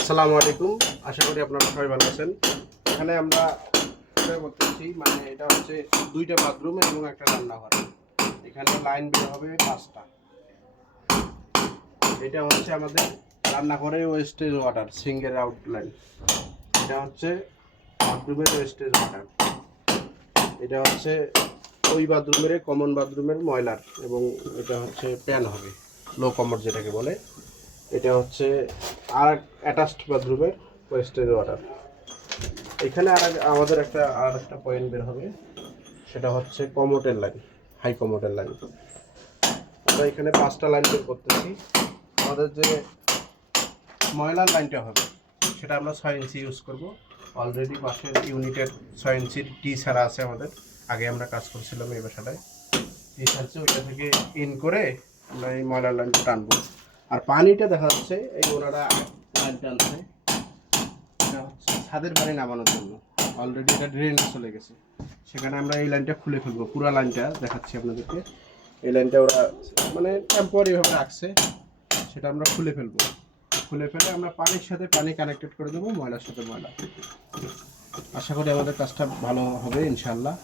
আসসালামু আলাইকুম। আশা করি আপনারা সবাই ভালো আছেন। এখানে আমরা করতেছি, মানে এটা হচ্ছে দুইটা বাথরুম এবং একটা রান্নাঘর। এখানে লাইন বের হবে 5টা। এটা হচ্ছে আমাদের রান্নাঘরের ওয়েস্টেজ ওয়াটার সিঙ্গেল আউটলাইন। এটা হচ্ছে বাথরুমের ওয়েস্টেজ ওয়াটার। এটা হচ্ছে ওই বাথরুমের কমন বাথরুমের ময়লার, এবং এটা হচ্ছে প্যান হবে লো কমোড যেটাকে বলে। এটা হচ্ছে আর অ্যাটাচড বাথরুমের ওয়েস্টেজ ওয়াটার। এখানে আমাদের আর একটা পয়েন্ট বের হবে, সেটা হচ্ছে কমোডের লাইন, হাই কমোডের লাইন। আমরা এখানে 5টা লাইন বের করতেছি। আমাদের যে ময়লার লাইনটা হবে সেটা আমরা 6 ইঞ্চি ইউজ করব। অলরেডি পাশের ইউনিটের 6 ইঞ্চির টি ছাড়া আছে আমাদের, আগে আমরা কাজ করছিলাম এই বাসাটায়। টি ছাড়ছে, ওইটা থেকে ইন করে আমরা এই ময়লার লাইনটা টানবো। আর পানিটা দেখা যাচ্ছে এই ওনারা লাইন টানছে, এটা হচ্ছে ছাদের পানি নামানোর জন্য। অলরেডি এটা ড্রেনে চলে গেছে, সেখানে আমরা এই লাইনটা খুলে ফেলবো। পুরো লাইনটা দেখাচ্ছি আপনাদেরকে। এই লাইনটা ওরা মানে টেম্পোরারিভাবে রাখছে, সেটা আমরা খুলে ফেলবো। খুলে ফেলে আমরা পানির সাথে পানি কানেক্টেড করে দেবো, ময়লার সাথে ময়লা। আশা করি আমাদের কাজটা ভালো হবে ইনশাআল্লাহ।